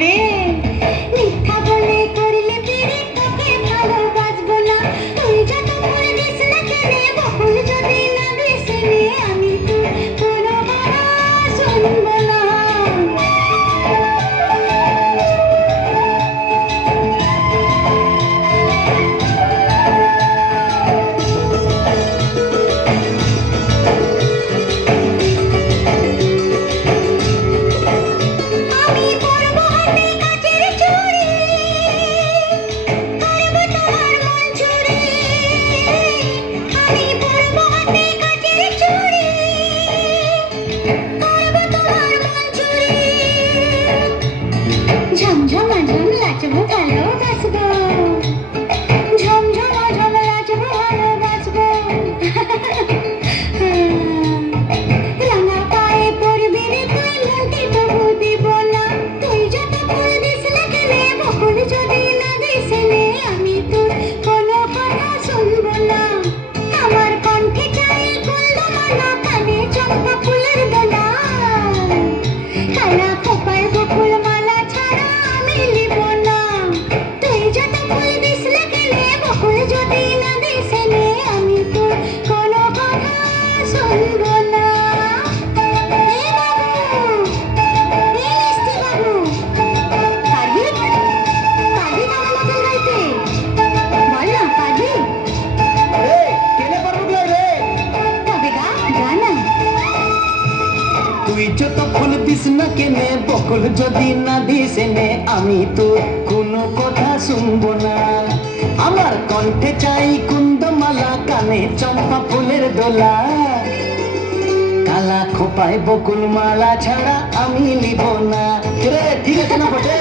রে মিথ্যা বলে করলে পিড়ি তোকে ভালোবাসবো না তুই যত করে দিস না কেনে বকুল যদি না দিস নে আমি তোর কোনো কথা শুনবো না তুই যত ফুল দিস না কেনে বকুল যদি না দিস নে আমি তোর কোনো কথা শুনবো না আমার কণ্ঠে চাই কুন্দমালা কানে চম্পা ফুলের দোলা কালা খোপায় বকুল মালা ছাড়া আমি নিব না ঠিক আছে না বটে